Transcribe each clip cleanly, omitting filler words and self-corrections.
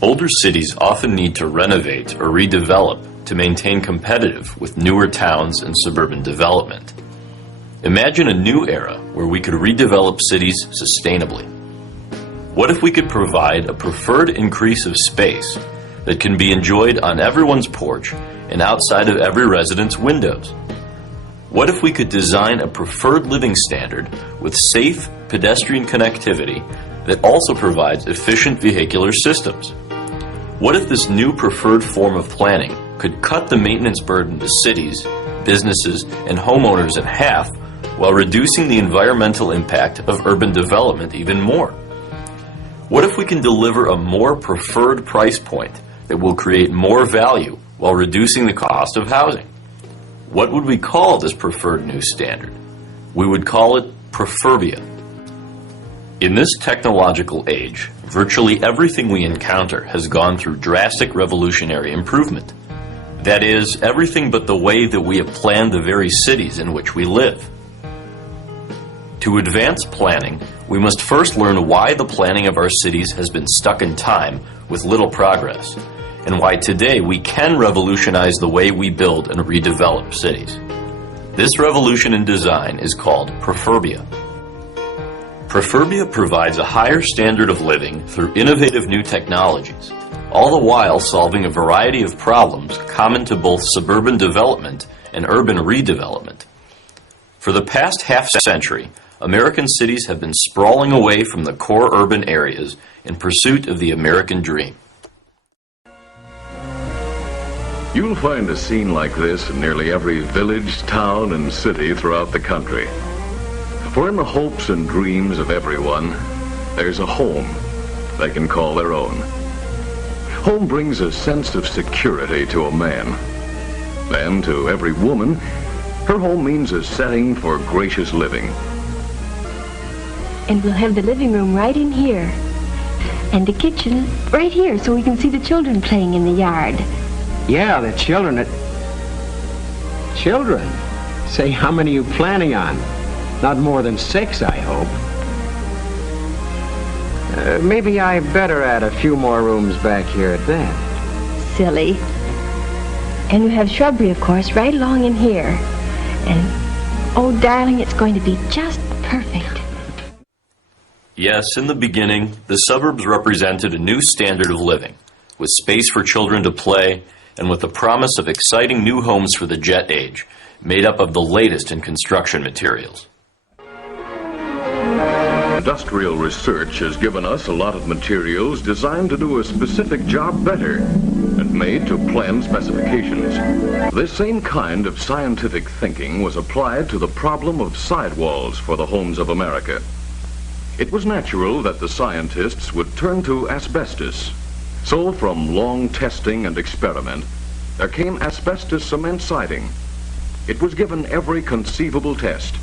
Older cities often need to renovate or redevelop to maintain competitive with newer towns and suburban development. Imagine a new era where we could redevelop cities sustainably. What if we could provide a preferred increase of space that can be enjoyed on everyone's porch and outside of every resident's windows? What if we could design a preferred living standard with safe pedestrian connectivity that also provides efficient vehicular systems? What if this new preferred form of planning could cut the maintenance burden to cities, businesses, and homeowners in half while reducing the environmental impact of urban development even more? What if we can deliver a more preferred price point that will create more value while reducing the cost of housing? What would we call this preferred new standard? We would call it Prefurbia. In this technological age, virtually everything we encounter has gone through drastic revolutionary improvement. That is, everything but the way that we have planned the very cities in which we live. To advance planning, we must first learn why the planning of our cities has been stuck in time with little progress, and why today we can revolutionize the way we build and redevelop cities. This revolution in design is called Prefurbia. Prefurbia provides a higher standard of living through innovative new technologies, all the while solving a variety of problems common to both suburban development and urban redevelopment. For the past half-century, American cities have been sprawling away from the core urban areas in pursuit of the American dream. You'll find a scene like this in nearly every village, town, and city throughout the country. For in the hopes and dreams of everyone, there's a home they can call their own. Home brings a sense of security to a man. And to every woman, her home means a setting for gracious living. And we'll have the living room right in here. And the kitchen right here so we can see the children playing in the yard. Yeah, the children. Children? Say, how many are you planning on? Not more than 6, I hope. Maybe I better add a few more rooms back here at that. Silly. And we have shrubbery, of course, right along in here. And, oh, darling, it's going to be just perfect. Yes, in the beginning, the suburbs represented a new standard of living, with space for children to play, and with the promise of exciting new homes for the jet age, made up of the latest in construction materials. Industrial research has given us a lot of materials designed to do a specific job better and made to plan specifications. This same kind of scientific thinking was applied to the problem of sidewalls for the homes of America. It was natural that the scientists would turn to asbestos. So from long testing and experiment, there came asbestos cement siding. It was given every conceivable test.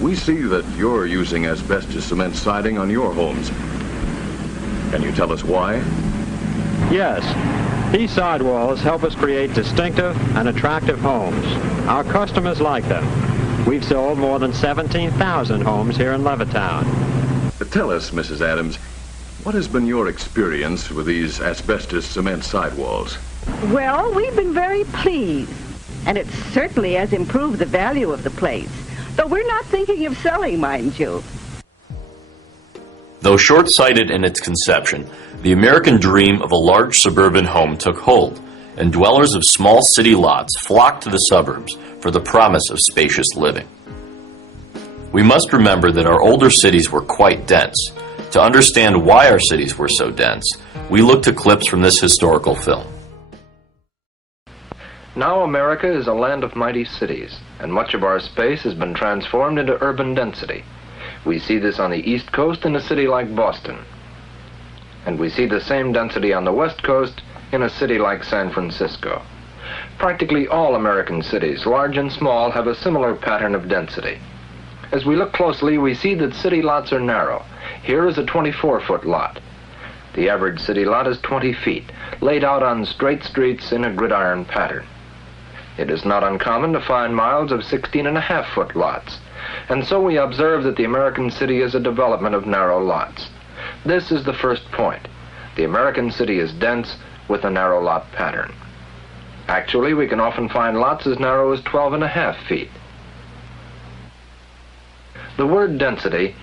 We see that you're using asbestos cement siding on your homes. Can you tell us why? Yes. These sidewalls help us create distinctive and attractive homes. Our customers like them. We've sold more than 17,000 homes here in Levittown. Tell us, Mrs. Adams, what has been your experience with these asbestos cement sidewalls? Well, we've been very pleased, and it certainly has improved the value of the place. Though we're not thinking of selling, mind you. Though short-sighted in its conception, the American dream of a large suburban home took hold, and dwellers of small city lots flocked to the suburbs for the promise of spacious living. We must remember that our older cities were quite dense. To understand why our cities were so dense, we look to clips from this historical film. Now America is a land of mighty cities, and much of our space has been transformed into urban density. We see this on the East Coast in a city like Boston. And we see the same density on the West Coast in a city like San Francisco. Practically all American cities, large and small, have a similar pattern of density. As we look closely, we see that city lots are narrow. Here is a 24-foot lot. The average city lot is 20 feet, laid out on straight streets in a gridiron pattern. It is not uncommon to find miles of 16.5-foot lots, and so we observe that the American city is a development of narrow lots. This is the first point. The American city is dense with a narrow lot pattern. Actually, we can often find lots as narrow as 12.5 feet. The word density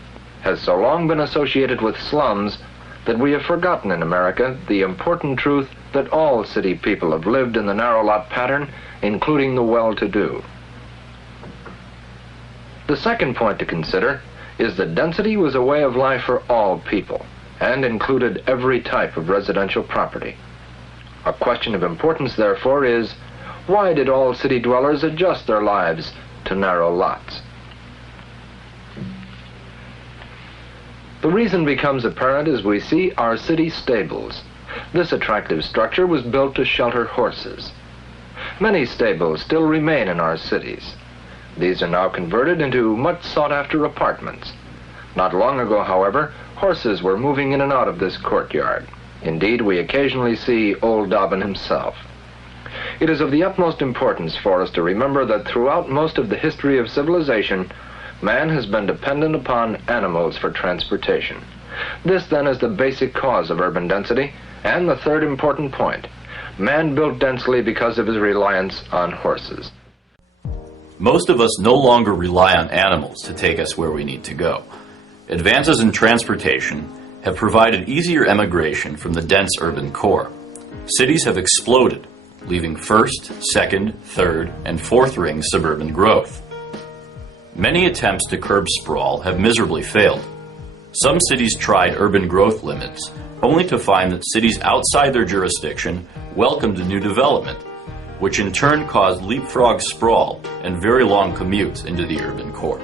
has so long been associated with slums that we have forgotten in America the important truth that all city people have lived in the narrow lot pattern, including the well-to-do. The second point to consider is that density was a way of life for all people and included every type of residential property. A question of importance, therefore, is why did all city dwellers adjust their lives to narrow lots? The reason becomes apparent as we see our city stables. This attractive structure was built to shelter horses. Many stables still remain in our cities. These are now converted into much sought-after apartments. Not long ago, however, horses were moving in and out of this courtyard. Indeed, we occasionally see old Dobbin himself. It is of the utmost importance for us to remember that throughout most of the history of civilization, man has been dependent upon animals for transportation. This, then, is the basic cause of urban density, and the third important point. Man built densely because of his reliance on horses. Most of us no longer rely on animals to take us where we need to go. Advances in transportation have provided easier emigration from the dense urban core. Cities have exploded, leaving first, second, third, and fourth ring suburban growth. Many attempts to curb sprawl have miserably failed. Some cities tried urban growth limits, only to find that cities outside their jurisdiction welcomed new development, which in turn caused leapfrog sprawl and very long commutes into the urban core.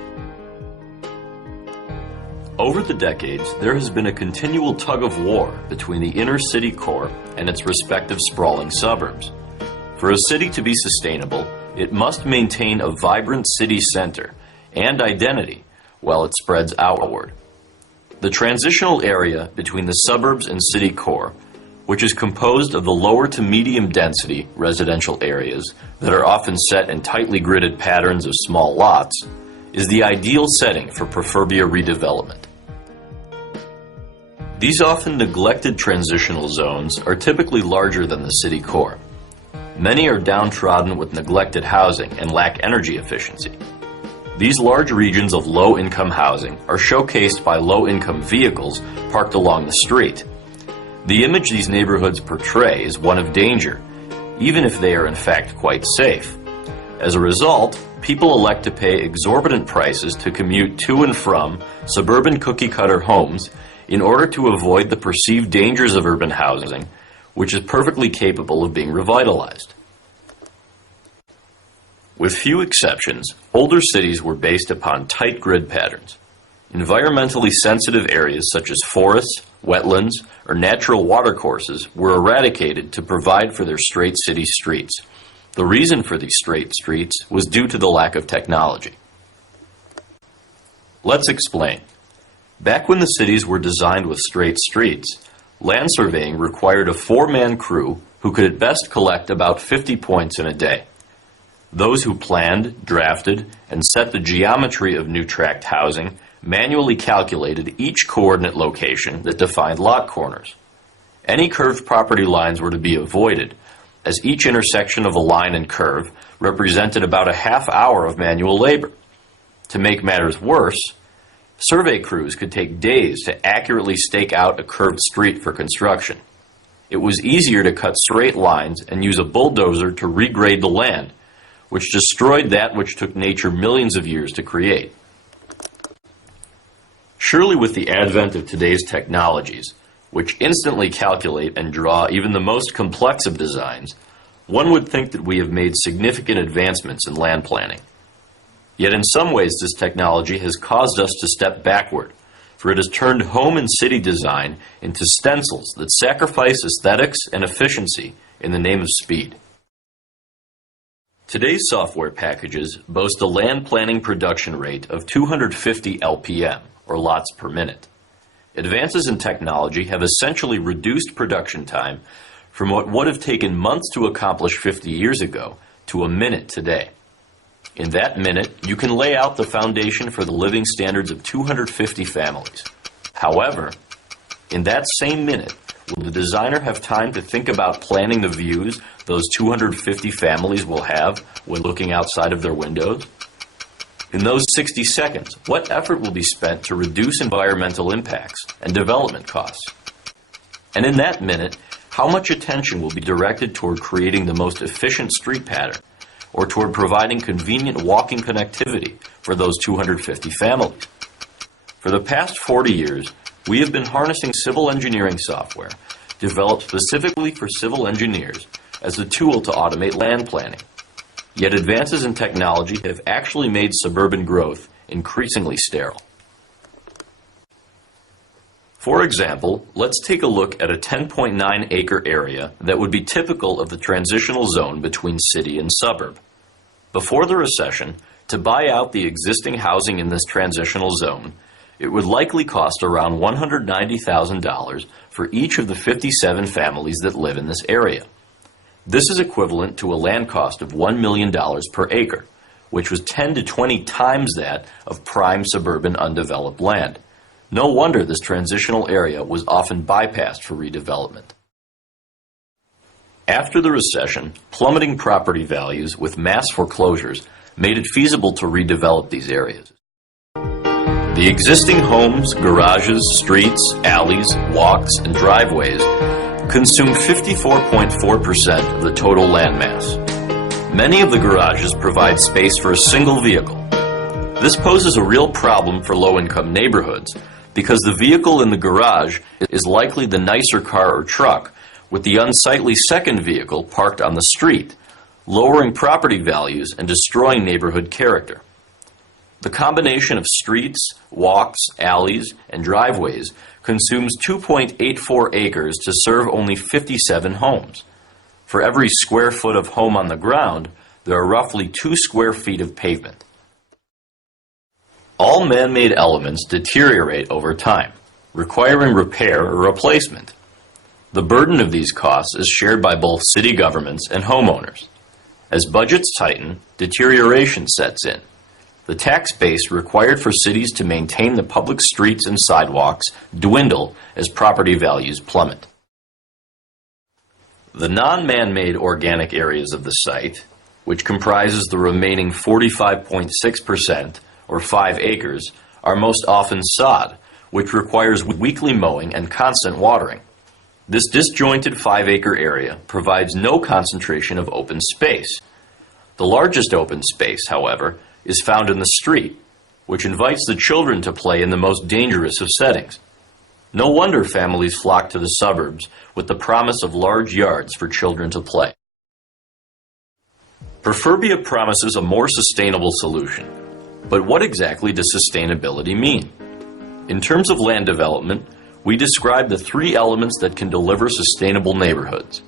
Over the decades, there has been a continual tug-of-war between the inner city core and its respective sprawling suburbs. For a city to be sustainable, it must maintain a vibrant city center and identity while it spreads outward. The transitional area between the suburbs and city core, which is composed of the lower to medium density residential areas that are often set in tightly gridded patterns of small lots, is the ideal setting for Prefurbia redevelopment. These often neglected transitional zones are typically larger than the city core. Many are downtrodden with neglected housing and lack energy efficiency. These large regions of low-income housing are showcased by low-income vehicles parked along the street. The image these neighborhoods portray is one of danger, even if they are in fact quite safe. As a result, people elect to pay exorbitant prices to commute to and from suburban cookie-cutter homes in order to avoid the perceived dangers of urban housing, which is perfectly capable of being revitalized. With few exceptions, older cities were based upon tight grid patterns. Environmentally sensitive areas such as forests, wetlands, or natural watercourses were eradicated to provide for their straight city streets. The reason for these straight streets was due to the lack of technology. Let's explain. Back when the cities were designed with straight streets, land surveying required a 4-man crew who could at best collect about 50 points in a day. Those who planned, drafted, and set the geometry of new tract housing manually calculated each coordinate location that defined lot corners. Any curved property lines were to be avoided, as each intersection of a line and curve represented about a half hour of manual labor. To make matters worse, survey crews could take days to accurately stake out a curved street for construction. It was easier to cut straight lines and use a bulldozer to regrade the land, which destroyed that which took nature millions of years to create. Surely with the advent of today's technologies, which instantly calculate and draw even the most complex of designs, one would think that we have made significant advancements in land planning. Yet in some ways this technology has caused us to step backward, for it has turned home and city design into stencils that sacrifice aesthetics and efficiency in the name of speed. Today's software packages boast a land planning production rate of 250 LPM, or lots per minute. Advances in technology have essentially reduced production time from what would have taken months to accomplish 50 years ago to a minute today. In that minute, you can lay out the foundation for the living standards of 250 families. However, in that same minute, will the designer have time to think about planning the views those 250 families will have when looking outside of their windows? In those 60 seconds, what effort will be spent to reduce environmental impacts and development costs? And in that minute, how much attention will be directed toward creating the most efficient street pattern, or toward providing convenient walking connectivity for those 250 families? For the past 40 years, we have been harnessing civil engineering software developed specifically for civil engineers as a tool to automate land planning. Yet advances in technology have actually made suburban growth increasingly sterile. For example, let's take a look at a 10.9-acre area that would be typical of the transitional zone between city and suburb. Before the recession, to buy out the existing housing in this transitional zone, it would likely cost around $190,000 for each of the 57 families that live in this area. This is equivalent to a land cost of $1 million per acre, which was 10 to 20 times that of prime suburban undeveloped land. No wonder this transitional area was often bypassed for redevelopment. After the recession, plummeting property values with mass foreclosures made it feasible to redevelop these areas. The existing homes, garages, streets, alleys, walks, and driveways consume 54.4% of the total landmass. Many of the garages provide space for a single vehicle. This poses a real problem for low-income neighborhoods because the vehicle in the garage is likely the nicer car or truck, with the unsightly second vehicle parked on the street, lowering property values and destroying neighborhood character. The combination of streets, walks, alleys, and driveways consumes 2.84 acres to serve only 57 homes. For every square foot of home on the ground, there are roughly 2 square feet of pavement. All man-made elements deteriorate over time, requiring repair or replacement. The burden of these costs is shared by both city governments and homeowners. As budgets tighten, deterioration sets in. The tax base required for cities to maintain the public streets and sidewalks dwindle as property values plummet. The non-man-made organic areas of the site, which comprises the remaining 45.6%, or 5 acres, are most often sod, which requires weekly mowing and constant watering. This disjointed 5-acre area provides no concentration of open space. The largest open space, however, is found in the street, which invites the children to play in the most dangerous of settings. No wonder families flock to the suburbs with the promise of large yards for children to play. Prefurbia promises a more sustainable solution. But what exactly does sustainability mean? In terms of land development, we describe the 3 elements that can deliver sustainable neighborhoods: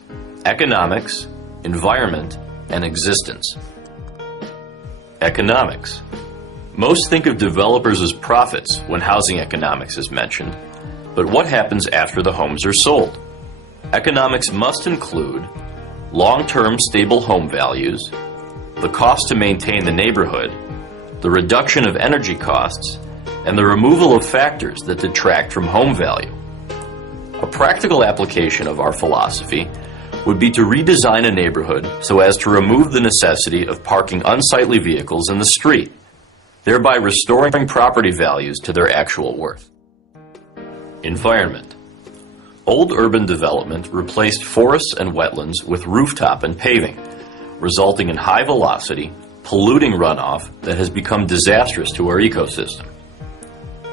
economics, environment, and existence. Economics. Most think of developers as prophets when housing economics is mentioned, but what happens after the homes are sold? Economics must include long-term stable home values, the cost to maintain the neighborhood, the reduction of energy costs, and the removal of factors that detract from home value. A practical application of our philosophy would be to redesign a neighborhood so as to remove the necessity of parking unsightly vehicles in the street, thereby restoring property values to their actual worth. Environment. Old urban development replaced forests and wetlands with rooftop and paving, resulting in high velocity, polluting runoff that has become disastrous to our ecosystem.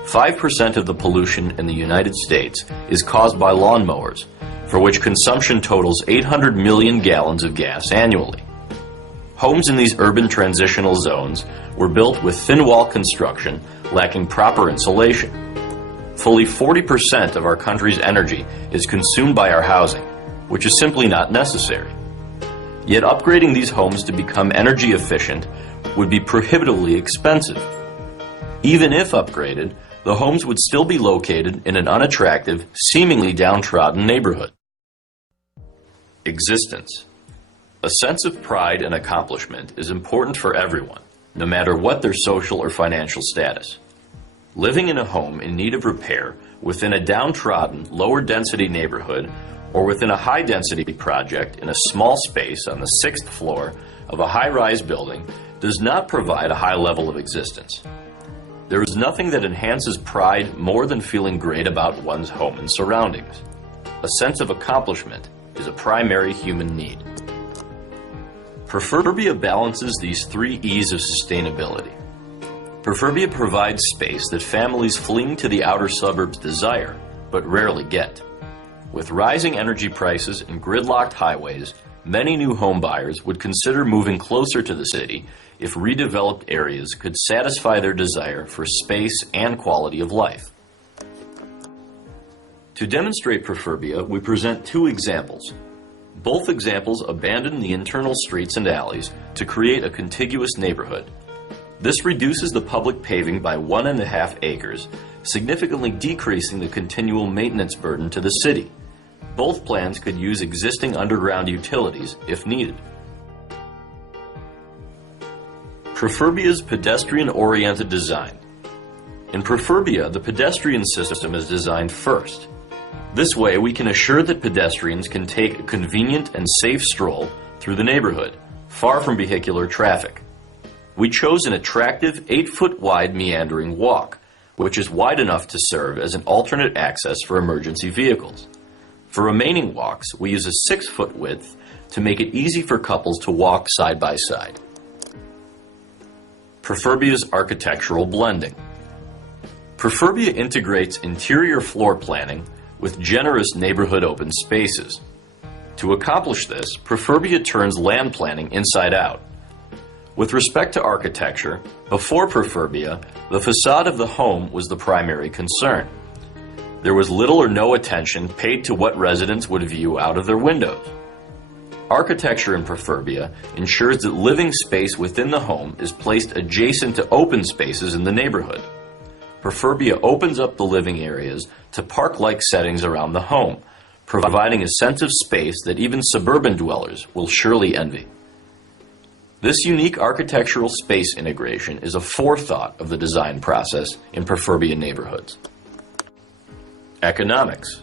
5% of the pollution in the United States is caused by lawnmowers, for which consumption totals 800 million gallons of gas annually. Homes in these urban transitional zones were built with thin wall construction lacking proper insulation. Fully 40% of our country's energy is consumed by our housing, which is simply not necessary. Yet upgrading these homes to become energy efficient would be prohibitively expensive. Even if upgraded, the homes would still be located in an unattractive, seemingly downtrodden neighborhood. Existence. A sense of pride and accomplishment is important for everyone, no matter what their social or financial status. Living in a home in need of repair within a downtrodden, lower-density neighborhood or within a high-density project in a small space on the 6th floor of a high-rise building does not provide a high level of existence. There is nothing that enhances pride more than feeling great about one's home and surroundings. A sense of accomplishment is a primary human need. Prefurbia balances these 3 E's of sustainability. Prefurbia provides space that families fleeing to the outer suburbs desire, but rarely get. With rising energy prices and gridlocked highways, many new home buyers would consider moving closer to the city if redeveloped areas could satisfy their desire for space and quality of life. To demonstrate Prefurbia, we present 2 examples. Both examples abandon the internal streets and alleys to create a contiguous neighborhood. This reduces the public paving by 1.5 acres, significantly decreasing the continual maintenance burden to the city. Both plans could use existing underground utilities if needed. Prefurbia's pedestrian-oriented design. In Prefurbia, the pedestrian system is designed first. This way, we can assure that pedestrians can take a convenient and safe stroll through the neighborhood, far from vehicular traffic. We chose an attractive 8-foot wide meandering walk, which is wide enough to serve as an alternate access for emergency vehicles. For remaining walks, we use a 6-foot width to make it easy for couples to walk side by side. Prefurbia's architectural blending. Prefurbia integrates interior floor planning with generous neighborhood open spaces. To accomplish this, Prefurbia turns land planning inside out. With respect to architecture, before Prefurbia, the facade of the home was the primary concern. There was little or no attention paid to what residents would view out of their windows. Architecture in Prefurbia ensures that living space within the home is placed adjacent to open spaces in the neighborhood. Prefurbia opens up the living areas to park-like settings around the home, providing a sense of space that even suburban dwellers will surely envy. This unique architectural space integration is a forethought of the design process in Prefurbia neighborhoods. Economics.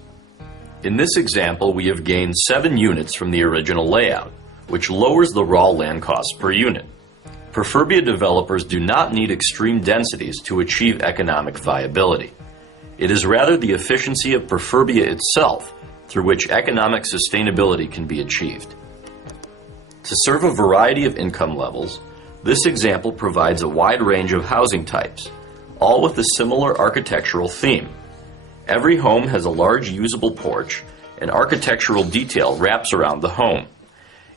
In this example, we have gained 7 units from the original layout, which lowers the raw land cost per unit. Prefurbia developers do not need extreme densities to achieve economic viability. It is rather the efficiency of Prefurbia itself through which economic sustainability can be achieved. To serve a variety of income levels, this example provides a wide range of housing types, all with a similar architectural theme. Every home has a large usable porch, and architectural detail wraps around the home.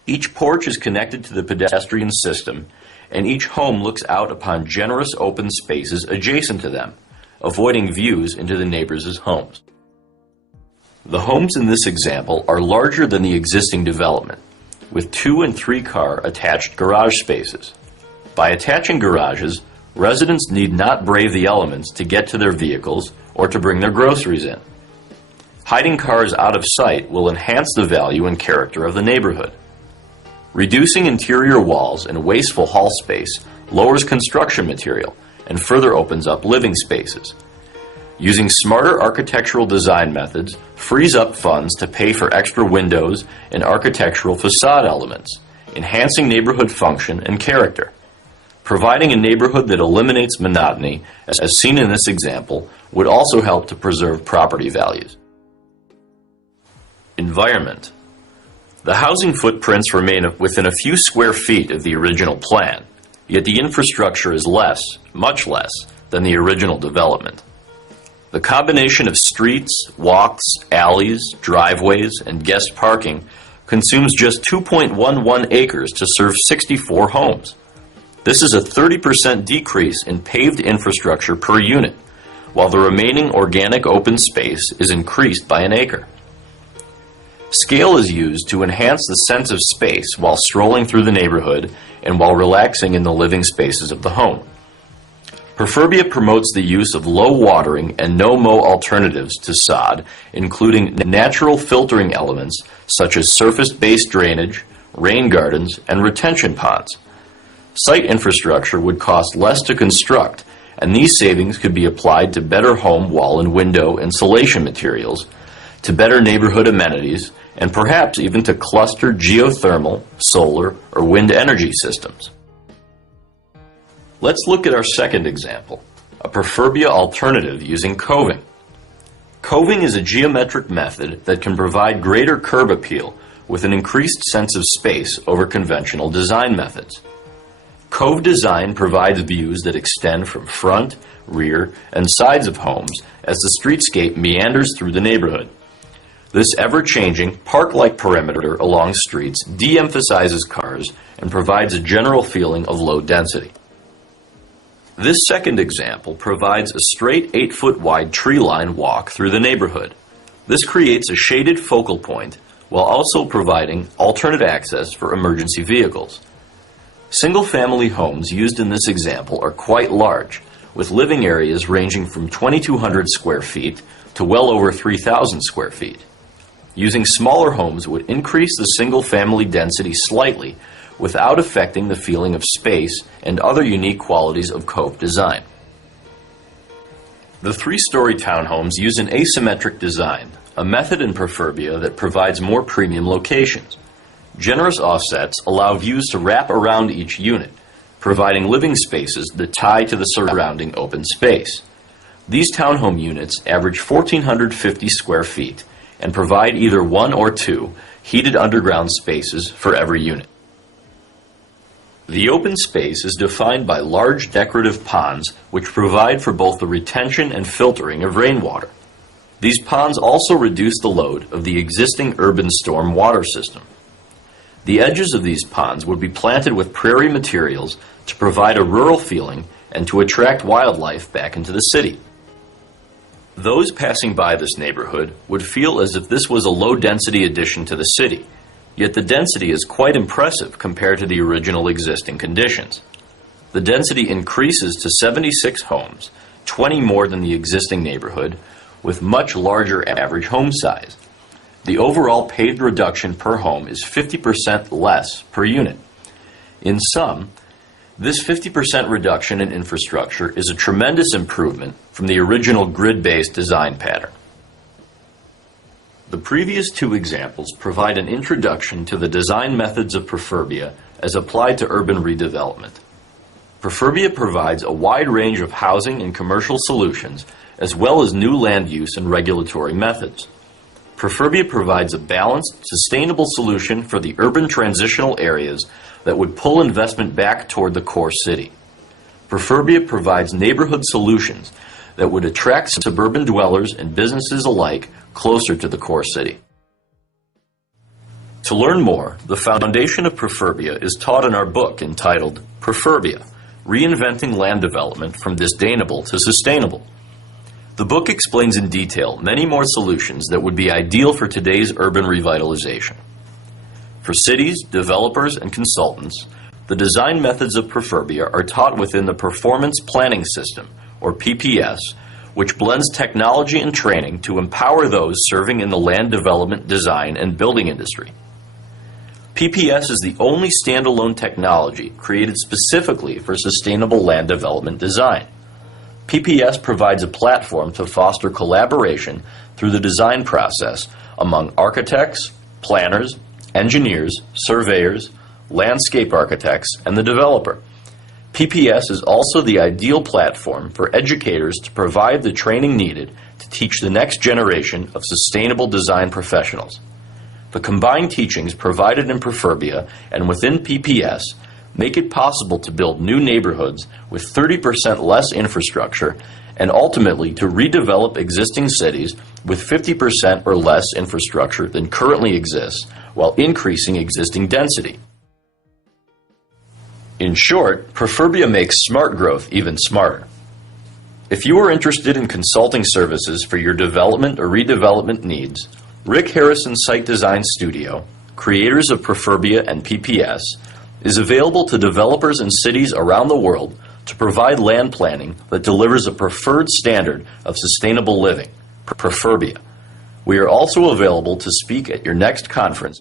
Each porch is connected to the pedestrian system, and each home looks out upon generous open spaces adjacent to them, avoiding views into the neighbors' homes. The homes in this example are larger than the existing development, with 2- and 3-car attached garage spaces. By attaching garages, residents need not brave the elements to get to their vehicles or to bring their groceries in. Hiding cars out of sight will enhance the value and character of the neighborhood. Reducing interior walls and wasteful hall space lowers construction material and further opens up living spaces. Using smarter architectural design methods frees up funds to pay for extra windows and architectural facade elements, enhancing neighborhood function and character. Providing a neighborhood that eliminates monotony, as seen in this example, would also help to preserve property values. Environment. The housing footprints remain within a few square feet of the original plan, yet the infrastructure is less, much less, than the original development. The combination of streets, walks, alleys, driveways, and guest parking consumes just 2.11 acres to serve 64 homes. This is a 30% decrease in paved infrastructure per unit, while the remaining organic open space is increased by 1 acre. Scale is used to enhance the sense of space while strolling through the neighborhood and while relaxing in the living spaces of the home. Prefurbia promotes the use of low watering and no-mow alternatives to sod, including natural filtering elements such as surface-based drainage, rain gardens, and retention ponds. Site infrastructure would cost less to construct, and these savings could be applied to better home wall and window insulation materials, to better neighborhood amenities, and perhaps even to clustered geothermal, solar, or wind energy systems. Let's look at our second example, a Prefurbia alternative using coving. Coving is a geometric method that can provide greater curb appeal with an increased sense of space over conventional design methods. Cove design provides views that extend from front, rear, and sides of homes as the streetscape meanders through the neighborhood. This ever-changing, park-like perimeter along streets de-emphasizes cars and provides a general feeling of low density. This second example provides a straight 8-foot wide tree line walk through the neighborhood. This creates a shaded focal point while also providing alternate access for emergency vehicles. Single-family homes used in this example are quite large, with living areas ranging from 2,200 square feet to well over 3,000 square feet. Using smaller homes would increase the single-family density slightly without affecting the feeling of space and other unique qualities of cove design. The 3-story townhomes use an asymmetric design, a method in Prefurbia that provides more premium locations. Generous offsets allow views to wrap around each unit, providing living spaces that tie to the surrounding open space. These townhome units average 1,450 square feet and provide either 1 or 2 heated underground spaces for every unit. The open space is defined by large decorative ponds which provide for both the retention and filtering of rainwater. These ponds also reduce the load of the existing urban storm water system. The edges of these ponds would be planted with prairie materials to provide a rural feeling and to attract wildlife back into the city. Those passing by this neighborhood would feel as if this was a low-density addition to the city, yet the density is quite impressive compared to the original existing conditions. The density increases to 76 homes, 20 more than the existing neighborhood, with much larger average home size. The overall paved reduction per home is 50% less per unit. In sum, this 50% reduction in infrastructure is a tremendous improvement from the original grid-based design pattern. The previous 2 examples provide an introduction to the design methods of Prefurbia as applied to urban redevelopment. Prefurbia provides a wide range of housing and commercial solutions as well as new land use and regulatory methods. Prefurbia provides a balanced, sustainable solution for the urban transitional areas that would pull investment back toward the core city. Prefurbia provides neighborhood solutions that would attract suburban dwellers and businesses alike closer to the core city. To learn more, the foundation of Prefurbia is taught in our book entitled Prefurbia: Reinventing Land Development from Disdainable to Sustainable. The book explains in detail many more solutions that would be ideal for today's urban revitalization. For cities, developers, and consultants, the design methods of Prefurbia are taught within the Performance Planning System, or PPS, which blends technology and training to empower those serving in the land development, design, and building industry. PPS is the only standalone technology created specifically for sustainable land development design. PPS provides a platform to foster collaboration through the design process among architects, planners, engineers, surveyors, landscape architects, and the developer. PPS is also the ideal platform for educators to provide the training needed to teach the next generation of sustainable design professionals. The combined teachings provided in Prefurbia and within PPS make it possible to build new neighborhoods with 30% less infrastructure and ultimately to redevelop existing cities with 50% or less infrastructure than currently exists while increasing existing density. In short, Prefurbia makes smart growth even smarter. If you are interested in consulting services for your development or redevelopment needs, Rick Harrison Site Design Studio, creators of Prefurbia and PPS, is available to developers in cities around the world to provide land planning that delivers a preferred standard of sustainable living, Prefurbia. We are also available to speak at your next conference.